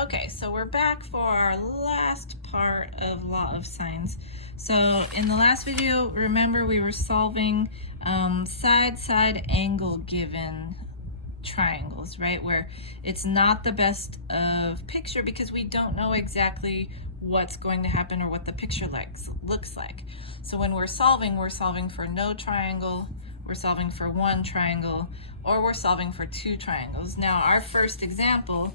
Okay, so we're back for our last part of law of sines. So in the last video, remember we were solving side-side angle given triangles, right? Where it's not the best of picture because we don't know exactly what's going to happen or what the picture looks like. So when we're solving for no triangle, we're solving for one triangle, or we're solving for two triangles. Now our first example,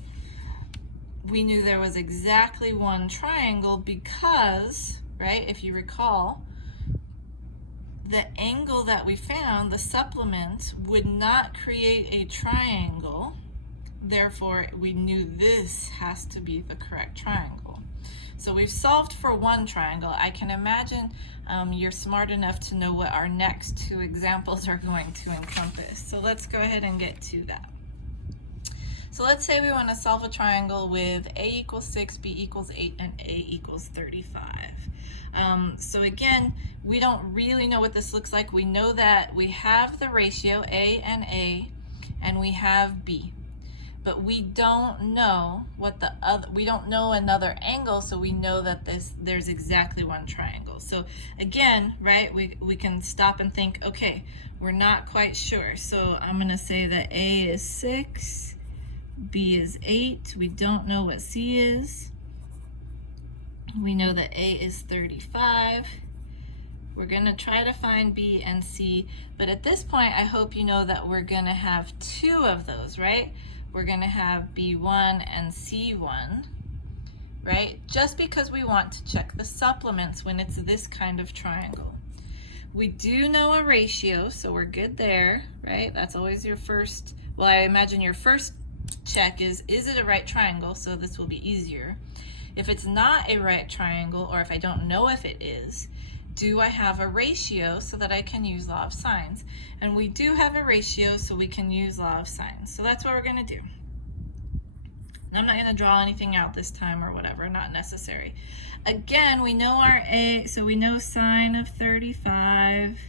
we knew there was exactly one triangle because, right, if you recall, the angle that we found, the supplement, would not create a triangle. Therefore, we knew this has to be the correct triangle. So we've solved for one triangle. I can imagine you're smart enough to know what our next two examples are going to encompass. So let's go ahead and get to that. So let's say we want to solve a triangle with a equals 6, b equals 8, and a equals 35. So again, we don't really know what this looks like. We know that we have the ratio a, and we have b. But we don't know what the other, we don't know another angle, so we know that there's exactly one triangle. So again, right, we can stop and think, okay, we're not quite sure. So I'm going to say that a is 6, b is 8. We don't know what c is. We know that a is 35. We're going to try to find b and c, but at this point I hope you know that we're going to have two of those, right? We're going to have b1 and c1, right? Just because we want to check the supplements when it's this kind of triangle. We do know a ratio, so we're good there, right? That's always your first, well, I imagine your first check is it a right triangle? So this will be easier. If it's not a right triangle, or if I don't know if it is, do I have a ratio so that I can use law of sines? And we do have a ratio, so we can use law of sines. So that's what we're going to do. I'm not going to draw anything out this time or whatever, not necessary. Again, we know our a, so we know sine of 35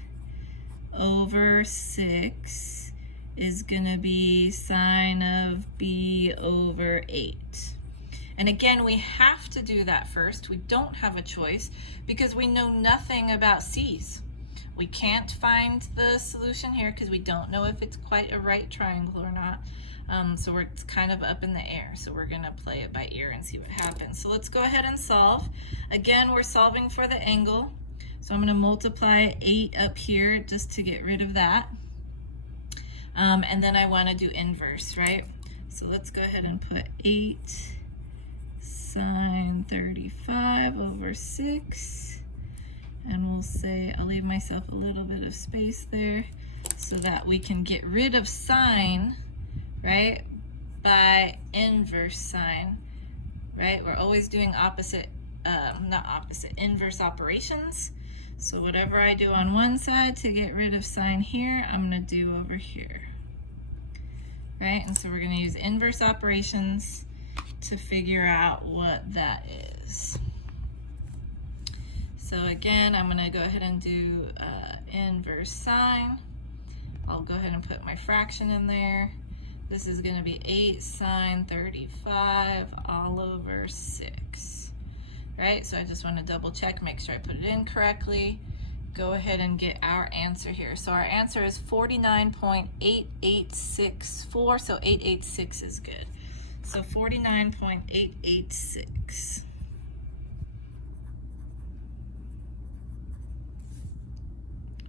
over 6 is going to be sine of b over 8. And again, we have to do that first. We don't have a choice because we know nothing about c's. We can't find the solution here because we don't know if it's quite a right triangle or not. So it's kind of up in the air. So we're going to play it by ear and see what happens. So let's go ahead and solve. Again, we're solving for the angle. So I'm going to multiply 8 up here just to get rid of that. And then I want to do inverse, right? So let's go ahead and put 8 sine 35 over 6. And we'll say, I'll leave myself a little bit of space there so that we can get rid of sine, right, by inverse sine, right? We're always doing inverse operations. So whatever I do on one side to get rid of sine here, I'm going to do over here, right? And so we're going to use inverse operations to figure out what that is. So again, I'm going to go ahead and do inverse sine. I'll go ahead and put my fraction in there. This is going to be 8 sine 35 all over 6. Right? So I just want to double check, make sure I put it in correctly. Go ahead and get our answer here. So our answer is 49.8864. So 886 is good. So 49.886.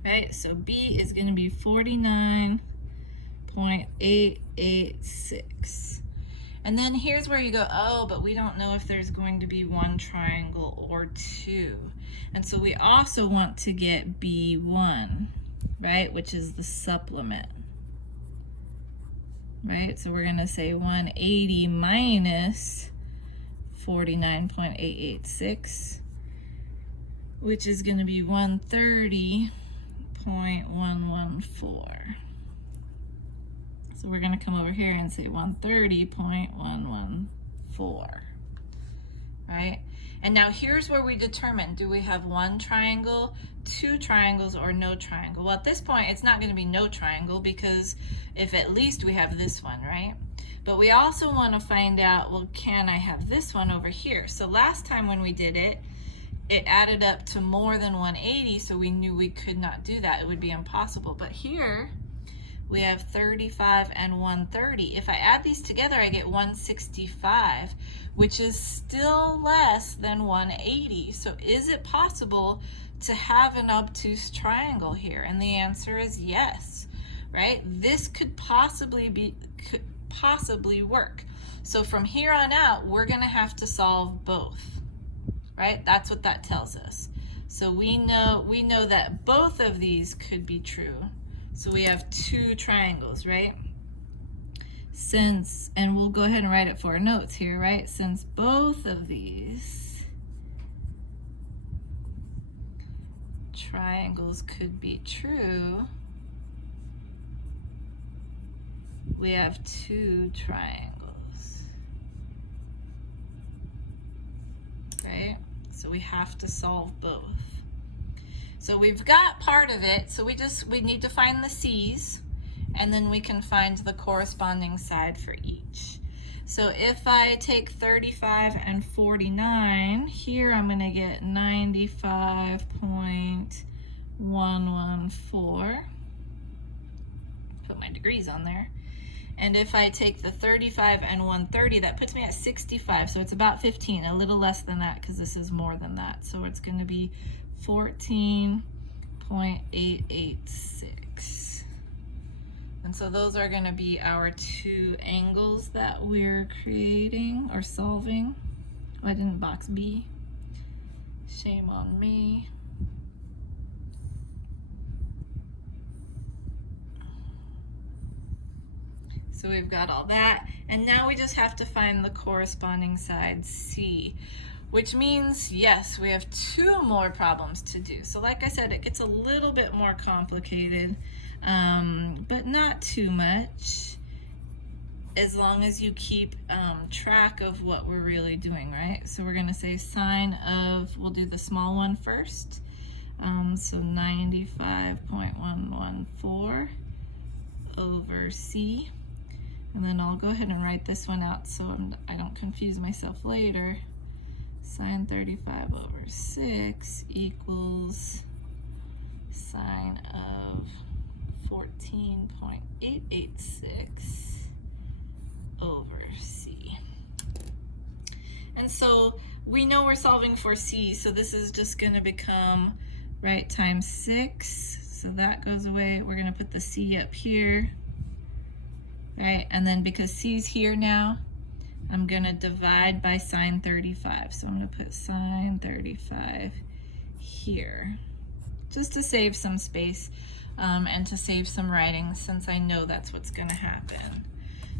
Right, so B is going to be 49.886. And then here's where you go, oh, but we don't know if there's going to be one triangle or two. And so we also want to get B1, right, which is the supplement. Right, so we're going to say 180 minus 49.886, which is going to be 130.114. So we're going to come over here and say 130.114, right? And now here's where we determine, do we have one triangle, two triangles, or no triangle? Well, at this point, it's not going to be no triangle because if at least we have this one, right? But we also want to find out, well, can I have this one over here? So last time when we did it, it added up to more than 180, so we knew we could not do that. It would be impossible. But here, we have 35 and 130. If I add these together, I get 165, which is still less than 180. So is it possible to have an obtuse triangle here? And the answer is yes, right? This could possibly work. So from here on out, we're gonna have to solve both, right? That's what that tells us. So we know that both of these could be true. So we have two triangles, right? Since, and we'll go ahead and write it for our notes here, right? Since both of these triangles could be true, we have two triangles, right? So we have to solve both. So we've got part of it, so we need to find the C's, and then we can find the corresponding side for each. So if I take 35 and 49, here I'm gonna get 95.114. Put my degrees on there. And if I take the 35 and 130, that puts me at 65. So it's about 15, a little less than that because this is more than that. So it's going to be 14.886. And so those are going to be our two angles that we're creating or solving. Oh, I didn't box B. Shame on me. So we've got all that, and now we just have to find the corresponding side C, which means, yes, we have two more problems to do. So like I said, it gets a little bit more complicated, but not too much, as long as you keep track of what we're really doing, right? So we're gonna say sine of, we'll do the small one first. So 95.114 over C. And then I'll go ahead and write this one out so I don't confuse myself later. Sine 35 over 6 equals sine of 14.886 over C. And so we know we're solving for C, so this is just going to become, right, times 6. So that goes away. We're going to put the C up here. Right, and then because C's here now, I'm gonna divide by sine 35. So I'm gonna put sine 35 here, just to save some space and to save some writing, since I know that's what's gonna happen.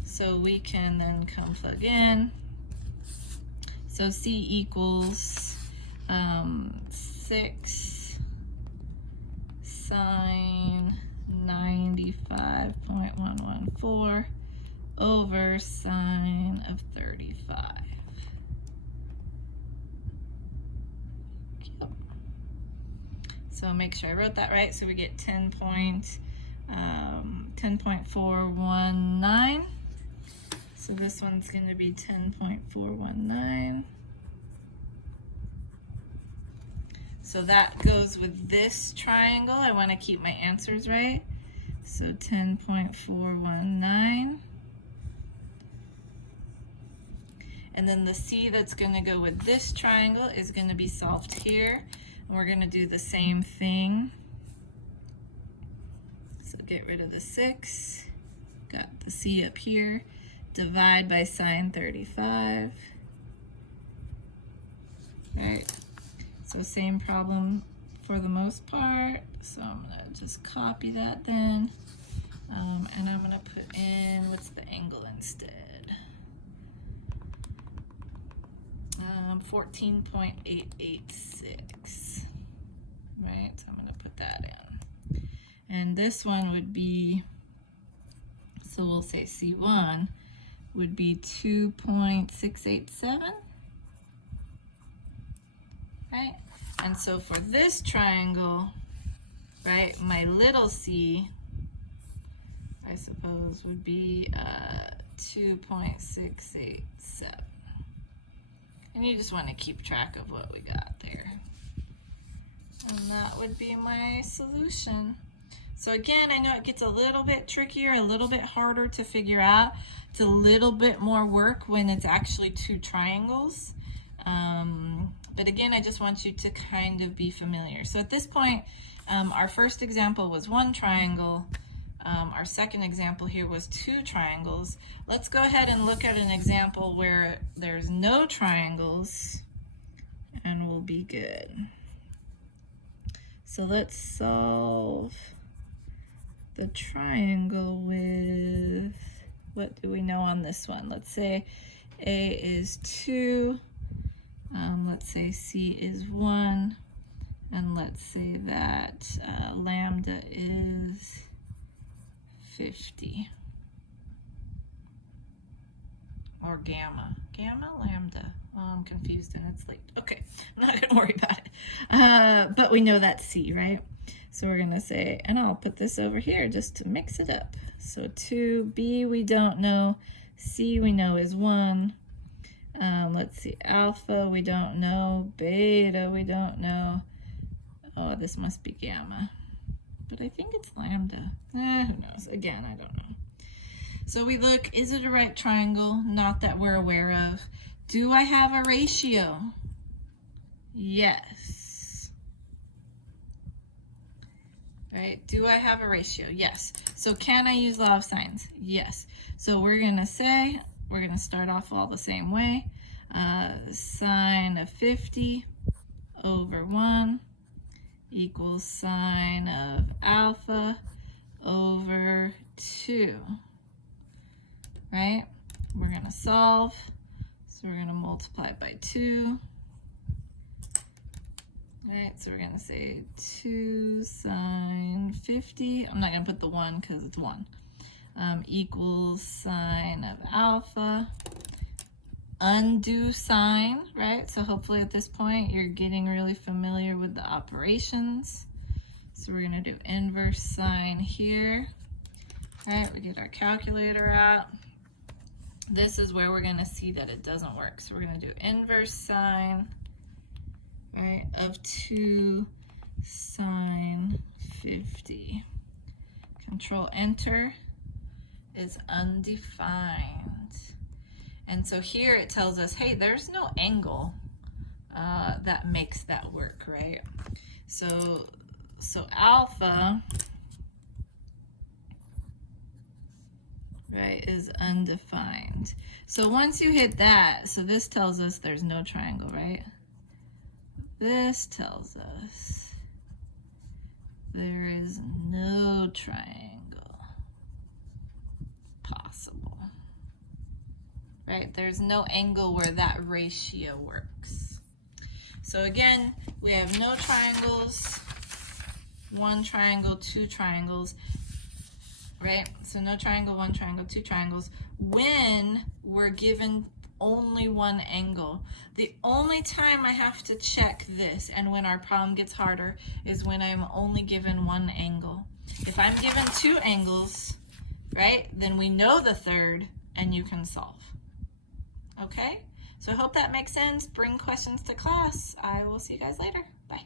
So we can then come plug in. So C equals 6 sine 95.114 over sine of 35. Yep. So make sure I wrote that right. So we get 10.419. So this one's going to be 10.419. So that goes with this triangle. I want to keep my answers right. So 10.419. And then the C that's going to go with this triangle is going to be solved here. And we're going to do the same thing. So get rid of the 6. Got the C up here. Divide by sine 35. All right. So same problem for the most part. So I'm gonna just copy that then. And I'm gonna put in, what's the angle instead? 14.886, right? So I'm gonna put that in. And this one would be, so we'll say C1 would be 2.687. Right? And so for this triangle, right, my little c, I suppose, would be 2.687. And you just want to keep track of what we got there. And that would be my solution. So again, I know it gets a little bit trickier, a little bit harder to figure out. It's a little bit more work when it's actually two triangles. But again, I just want you to kind of be familiar. So at this point, our first example was one triangle. Our second example here was two triangles. Let's go ahead and look at an example where there's no triangles and we'll be good. So let's solve the triangle with, what do we know on this one? Let's say A is 2, let's say C is 1, and let's say that lambda is 50. Or gamma. Gamma, lambda. Oh, I'm confused and it's late. Okay, I'm not gonna worry about it. But we know that's C, right? So we're gonna say, and I'll put this over here just to mix it up. So 2, B we don't know, C we know is 1. Let's see, alpha we don't know, beta we don't know. Oh, this must be gamma. But I think it's lambda. Who knows? Again, I don't know. So we look, is it a right triangle? Not that we're aware of. Do I have a ratio? Yes. Right? Do I have a ratio? Yes. So can I use law of sines? Yes. So we're going to say, we're going to start off all the same way. Sine of 50 over 1 equals sine of alpha over 2. Right? We're going to solve. So we're going to multiply by 2. Right, so we're going to say 2 sine 50. I'm not going to put the 1 because it's 1. Equals sine of alpha. Undo sine, right? So hopefully at this point you're getting really familiar with the operations. So we're going to do inverse sine here. All right, we get our calculator out. This is where we're going to see that it doesn't work. So we're going to do inverse sine, right, of 2 sine 50. Control Enter is undefined. And so here it tells us, hey, there's no angle that makes that work, right? So alpha, right, is undefined. So once you hit that, so this tells us there's no triangle, right? This tells us there is no triangle possible, right? There's no angle where that ratio works. So again, we have no triangles, one triangle, two triangles, right? So no triangle, one triangle, two triangles when we're given only one angle. The only time I have to check this and when our problem gets harder is when I'm only given one angle. If I'm given two angles, right, then we know the third and you can solve. Okay? So I hope that makes sense. Bring questions to class. I will see you guys later. Bye.